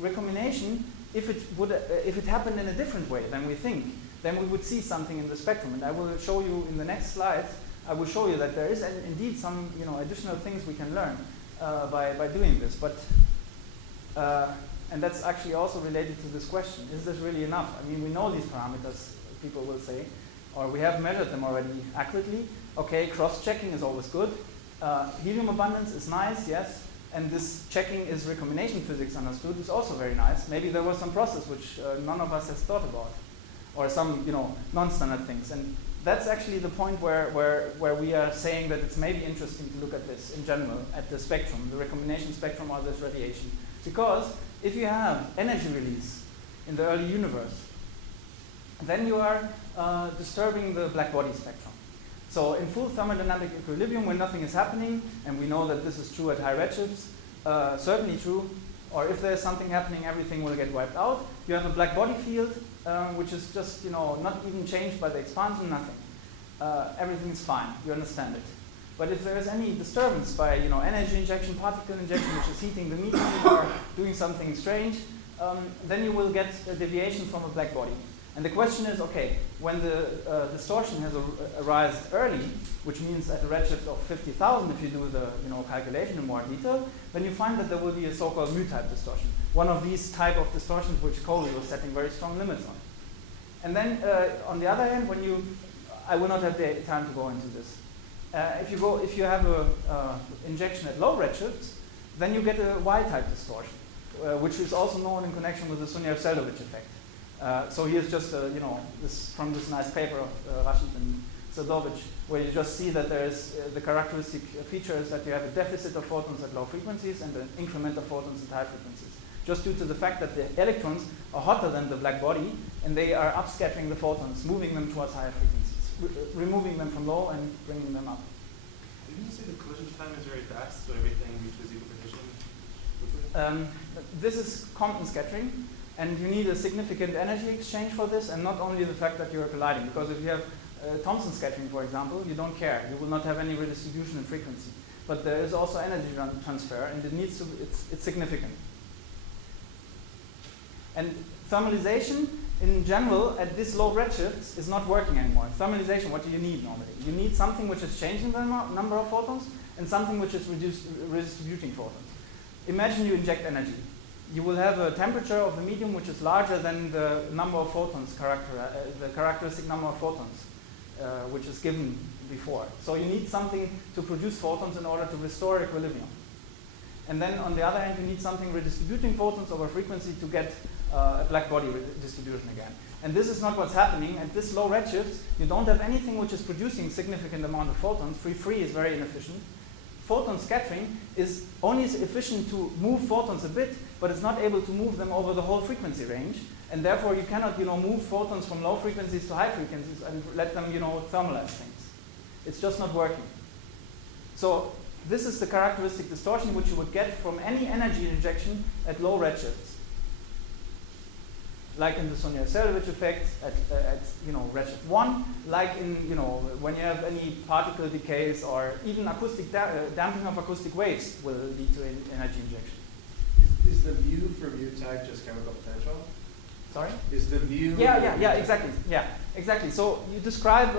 recombination, if it happened in a different way than we think, then we would see something in the spectrum. And I will show you in the next slides, I will show you that there is indeed some additional things we can learn by doing this. But and that's actually also related to this question. Is this really enough? I mean, we know these parameters, people will say, or we have measured them already accurately. Okay, cross-checking is always good. Helium abundance is nice, yes. And this checking is recombination physics understood is also very nice. Maybe there was some process which none of us has thought about, or some non-standard things. And that's actually the point where we are saying that it's maybe interesting to look at this in general, at the spectrum, the recombination spectrum or this radiation. Because if you have energy release in the early universe, then you are disturbing the black body spectrum. So in full thermodynamic equilibrium, when nothing is happening, and we know that this is true at high redshifts, certainly true, or if there's something happening, everything will get wiped out. You have a black body field, which is just not even changed by the expansion, nothing. Everything is fine, you understand it. But if there is any disturbance by energy injection, particle injection, which is heating the medium or doing something strange, then you will get a deviation from a black body. And the question is, okay, when the distortion has arisen early, which means at a redshift of 50,000, if you do the calculation in more detail, then you find that there will be a so-called mu-type distortion, one of these type of distortions which Coley was setting very strong limits on. And then on the other hand, I will not have the time to go into this. If you have a injection at low redshifts, then you get a Y-type distortion, which is also known in connection with the Sunyaev-Seldovich effect. So here's just this from this nice paper of Rashid and Seldovich, where you just see that there is the characteristic feature is that you have a deficit of photons at low frequencies and an increment of photons at high frequencies, just due to the fact that the electrons are hotter than the black body and they are upscattering the photons, moving them towards higher frequencies, removing them from low and bringing them up. Didn't you say the collision time is very fast, so everything reaches equilibrium? This is Compton scattering, and you need a significant energy exchange for this, and not only the fact that you're colliding, because if you have Thomson scattering, for example, you don't care. You will not have any redistribution in frequency. But there is also energy transfer, and it's significant. And thermalization, in general, at this low redshifts, is not working anymore. Thermalization, what do you need normally? You need something which is changing the number of photons, and something which is redistributing photons. Imagine you inject energy. You will have a temperature of the medium which is larger than the number of photons, the characteristic number of photons, which is given before. So you need something to produce photons in order to restore equilibrium. And then on the other hand, you need something redistributing photons over frequency to get a black body distribution again. And this is not what's happening. At this low redshifts, you don't have anything which is producing significant amount of photons. Free is very inefficient. Photon scattering is only efficient to move photons a bit, but it's not able to move them over the whole frequency range. And therefore, you cannot, move photons from low frequencies to high frequencies and let them, thermalize things. It's just not working. So this is the characteristic distortion which you would get from any energy injection at low redshifts. Like in the Sobolev effect at redshift 1, like in, when you have any particle decays or even acoustic damping of acoustic waves will lead to an energy injection. Is the mu for mu type just chemical potential? Sorry? Is the mu? Yeah, exactly. Yeah, exactly. So you describe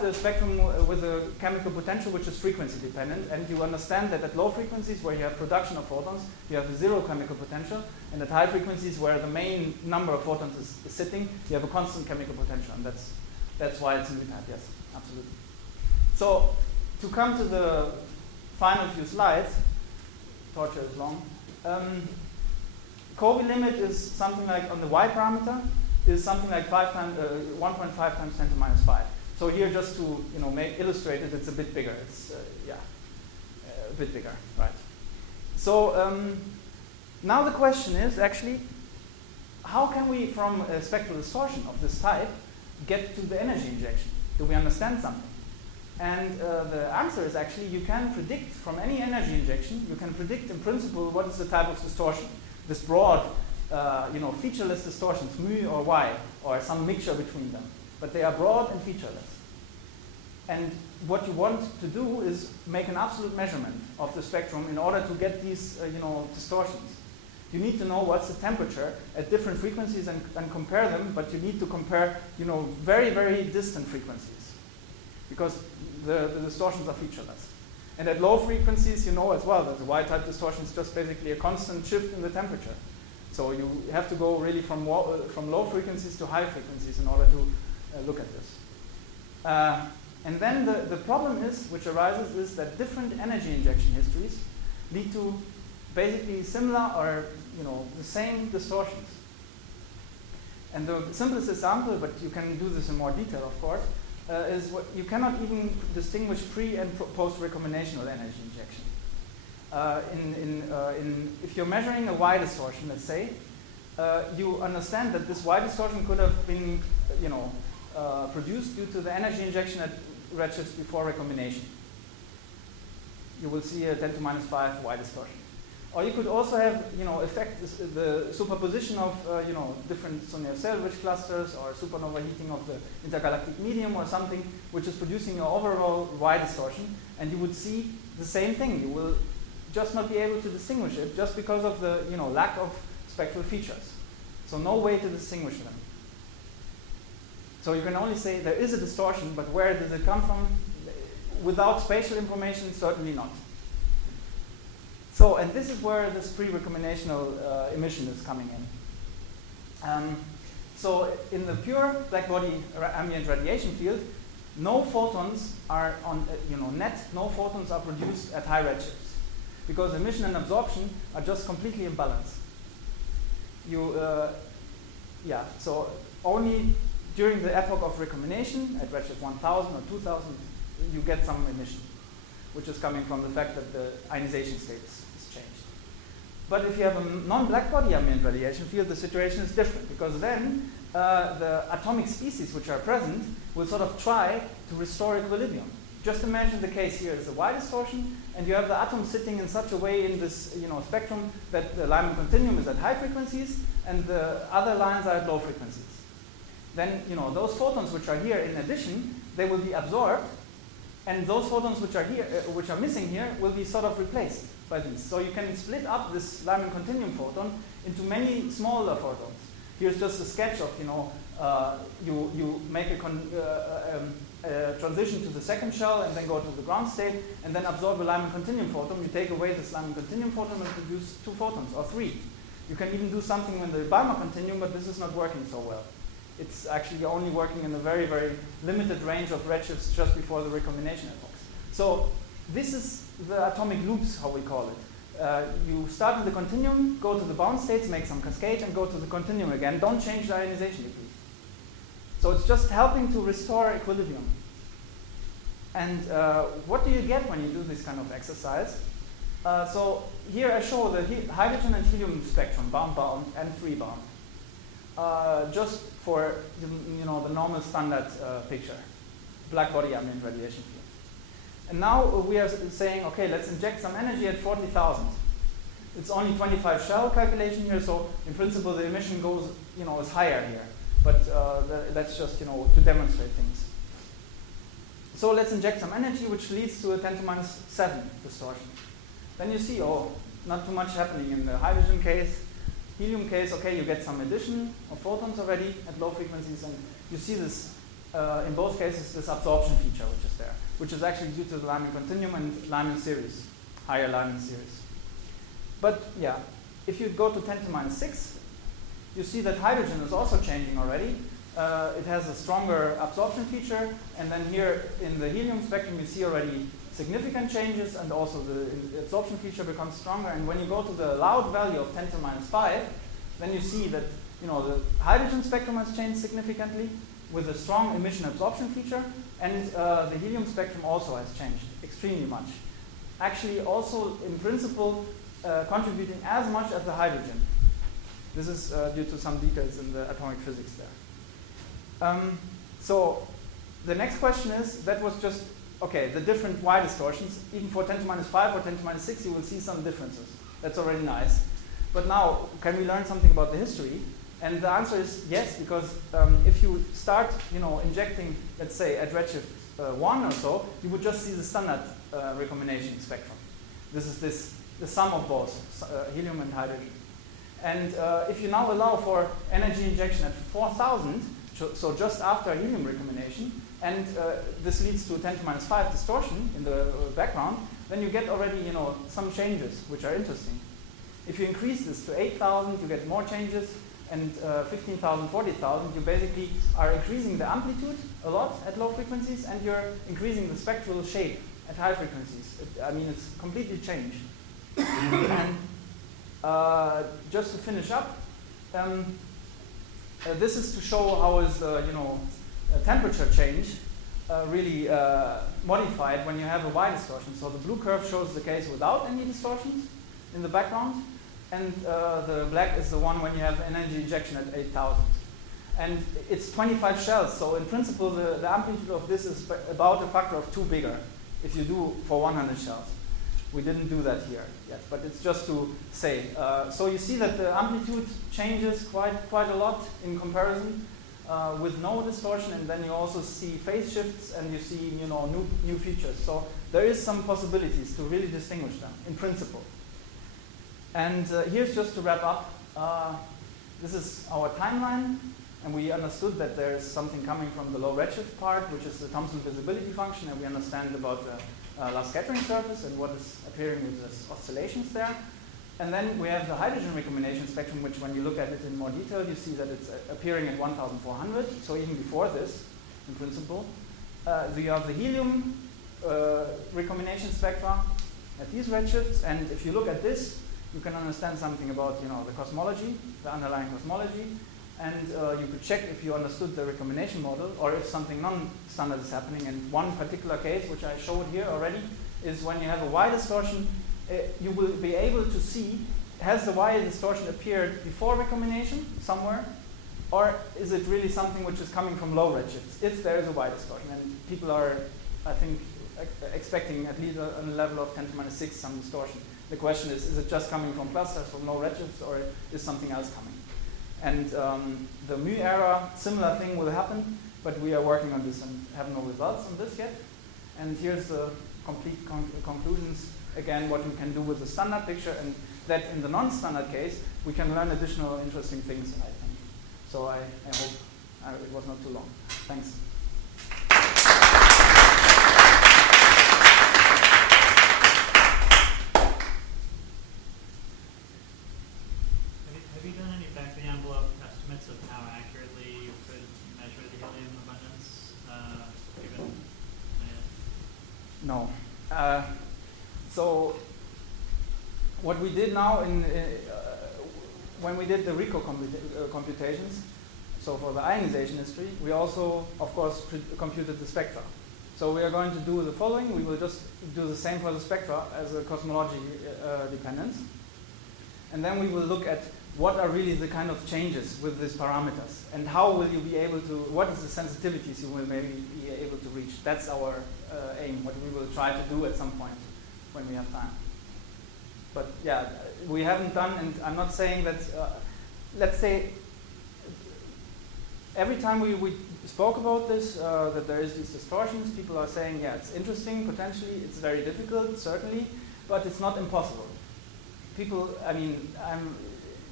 the spectrum with a chemical potential which is frequency dependent, and you understand that at low frequencies where you have production of photons, you have a zero chemical potential, and at high frequencies where the main number of photons is sitting, you have a constant chemical potential, and that's why it's mu type. Yes, absolutely. So to come to the final few slides, torture is long. Kobe limit is something like, on the y parameter, is something like 1.5 times 10 to minus 5. So here, just to illustrate it, it's a bit bigger. It's a bit bigger, right? So now the question is actually, how can we, from a spectral distortion of this type, get to the energy injection? Do we understand something? And the answer is actually, you can predict from any energy injection, you can predict in principle what is the type of distortion. This broad, featureless distortions, mu or y, or some mixture between them. But they are broad and featureless. And what you want to do is make an absolute measurement of the spectrum in order to get these, distortions. You need to know what's the temperature at different frequencies and compare them, but you need to compare, very, very distant frequencies, because the distortions are featureless. And at low frequencies, you know as well that the y-type distortion is just basically a constant shift in the temperature. So you have to go really from low frequencies to high frequencies in order to look at this. And then the problem is, which arises, is that different energy injection histories lead to basically similar or the same distortions. And the simplest example, but you can do this in more detail, of course, is what you cannot even distinguish pre- and post-recombinational energy injection. If you're measuring a Y distortion, let's say, you understand that this Y distortion could have been, produced due to the energy injection at redshifts before recombination. You will see a 10 to minus 5 Y distortion. Or you could also have, affect the superposition of, different Sobolev clusters or supernova heating of the intergalactic medium or something, which is producing an overall Y distortion, and you would see the same thing. You will just not be able to distinguish it just because of the, lack of spectral features. So no way to distinguish them. So you can only say there is a distortion, but where does it come from? Without spatial information, certainly not. So, and this is where this pre-recombinational emission is coming in. So in the pure black body ambient radiation field, no photons are on, net, no photons are produced at high redshifts, because emission and absorption are just completely imbalanced. So only during the epoch of recombination at redshift 1000 or 2000, you get some emission, which is coming from the fact that the ionization state is changed. But if you have a non-black body ambient radiation field, the situation is different, because then the atomic species which are present will sort of try to restore equilibrium. Just imagine the case here is a Y distortion, and you have the atom sitting in such a way in this spectrum that the Lyman continuum is at high frequencies and the other lines are at low frequencies. Then those photons which are here, in addition, they will be absorbed, and those photons which are here, which are missing here, will be sort of replaced by these. So you can split up this Lyman continuum photon into many smaller photons. Here's just a sketch of you make a transition to the second shell and then go to the ground state and then absorb a Lyman continuum photon. You take away this Lyman continuum photon and produce 2 photons or 3. You can even do something in the Balmer continuum, but this is not working so well. It's actually only working in a very, very limited range of redshifts just before the recombination epochs. So this is the atomic loops, how we call it. You start in the continuum, go to the bound states, make some cascade, and go to the continuum again. Don't change the ionization degree. So it's just helping to restore equilibrium. And what do you get when you do this kind of exercise? So here I show the hydrogen and helium spectrum, bound, and free bound. Just for the normal standard picture, black body ambient radiation field. And now we are saying, okay, let's inject some energy at 40,000. It's only 25 shell calculation here, so in principle the emission goes, is higher here. But that's just, to demonstrate things. So let's inject some energy, which leads to a 10 to minus 7 distortion. Then you see, not too much happening in the hydrogen case. Helium case, okay, you get some addition of photons already at low frequencies, and you see this, in both cases, this absorption feature which is there, which is actually due to the Lyman continuum and Lyman series, higher Lyman series. But yeah, if you go to 10 to minus 6, you see that hydrogen is also changing already. It has a stronger absorption feature, and then here in the helium spectrum you see already significant changes, and also the absorption feature becomes stronger. And when you go to the allowed value of 10 to minus 5, then you see that the hydrogen spectrum has changed significantly with a strong emission absorption feature, and the helium spectrum also has changed extremely much. Actually, also in principle contributing as much as the hydrogen. This is due to some details in the atomic physics there. So the next question is, that was just, okay, the different Y distortions. Even for 10 to minus 5 or 10 to minus 6, you will see some differences. That's already nice. But now, can we learn something about the history? And the answer is yes, because if you start, injecting, let's say, at redshift 1 or so, you would just see the standard recombination spectrum. This is the sum of both, helium and hydrogen. And if you now allow for energy injection at 4,000, so just after helium recombination, and this leads to 10 to minus 5 distortion in the background, then you get already, some changes which are interesting. If you increase this to 8,000, you get more changes, and 15,000, 40,000, you basically are increasing the amplitude a lot at low frequencies, and you're increasing the spectral shape at high frequencies. It's completely changed. And just to finish up, this is to show how is temperature change really modified when you have a Y distortion. So the blue curve shows the case without any distortions in the background, and the black is the one when you have energy injection at 8,000. And it's 25 shells, so in principle the amplitude of this is about a factor of 2 bigger if you do for 100 shells. We didn't do that here yet, but it's just to say. So you see that the amplitude changes quite a lot in comparison with no distortion, and then you also see phase shifts, and you see new features. So there is some possibilities to really distinguish them in principle. And here's just to wrap up. This is our timeline, and we understood that there is something coming from the low redshift part, which is the Thomson visibility function, and we understand about the last scattering surface and what is appearing with the oscillations there. And then we have the hydrogen recombination spectrum, which when you look at it in more detail, you see that it's appearing at 1,400, so even before this, in principle. You have the helium recombination spectra at these redshifts, and if you look at this, you can understand something about the cosmology, the underlying cosmology, and you could check if you understood the recombination model or if something non-standard is happening. And one particular case, which I showed here already, is when you have a Y distortion, you will be able to see, has the Y distortion appeared before recombination somewhere, or is it really something which is coming from low redshifts, if there is a Y distortion? And people are, I think, expecting at least on a level of 10 to minus 6 some distortion. The question is it just coming from clusters from low redshifts, or is something else coming? And the mu error, similar thing will happen, but we are working on this and have no results on this yet. And here's the complete conclusions, again, what we can do with the standard picture, and that in the non-standard case, we can learn additional interesting things, I think. So I hope it was not too long. Thanks. Have you done any back-of-the-envelope estimates of how accurately you could measure the helium abundance given? No. So what we did now when we did the RICO computations, so for the ionization history, we also, of course, computed the spectra. So we are going to do the following. We will just do the same for the spectra as a cosmology dependence. And then we will look at what are really the kind of changes with these parameters, and how will you be able to, what is the sensitivities you will maybe be able to reach. That's our aim, what we will try to do at some point when we have time. But yeah, we haven't done, and I'm not saying that, let's say, every time we spoke about this, that there is these distortions, people are saying, yeah, it's interesting, potentially, it's very difficult, certainly, but it's not impossible. People, I mean,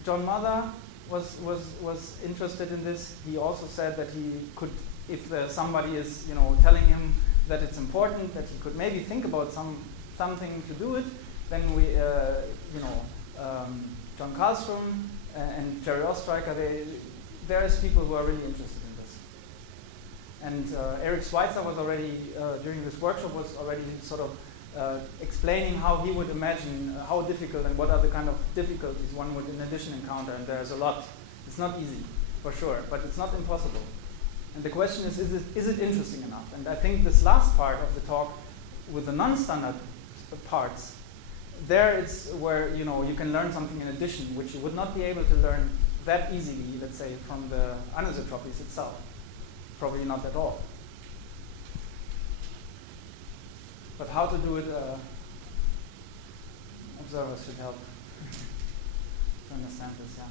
John Mather was interested in this. He also said that he could, if somebody is, telling him that it's important, that he could maybe think about something to do it. Then we, John Karlstrom and Jerry Ostreicher, there's people who are really interested in this. And Eric Schweitzer was already, during this workshop, was already sort of explaining how he would imagine how difficult and what are the kind of difficulties one would in addition encounter, and there's a lot. It's not easy, for sure, but it's not impossible. And the question is it interesting enough? And I think this last part of the talk with the non-standard parts, there it's where you can learn something in addition, which you would not be able to learn that easily, let's say, from the anisotropies itself. Probably not at all. But how to do it, observers should help to understand this, yeah.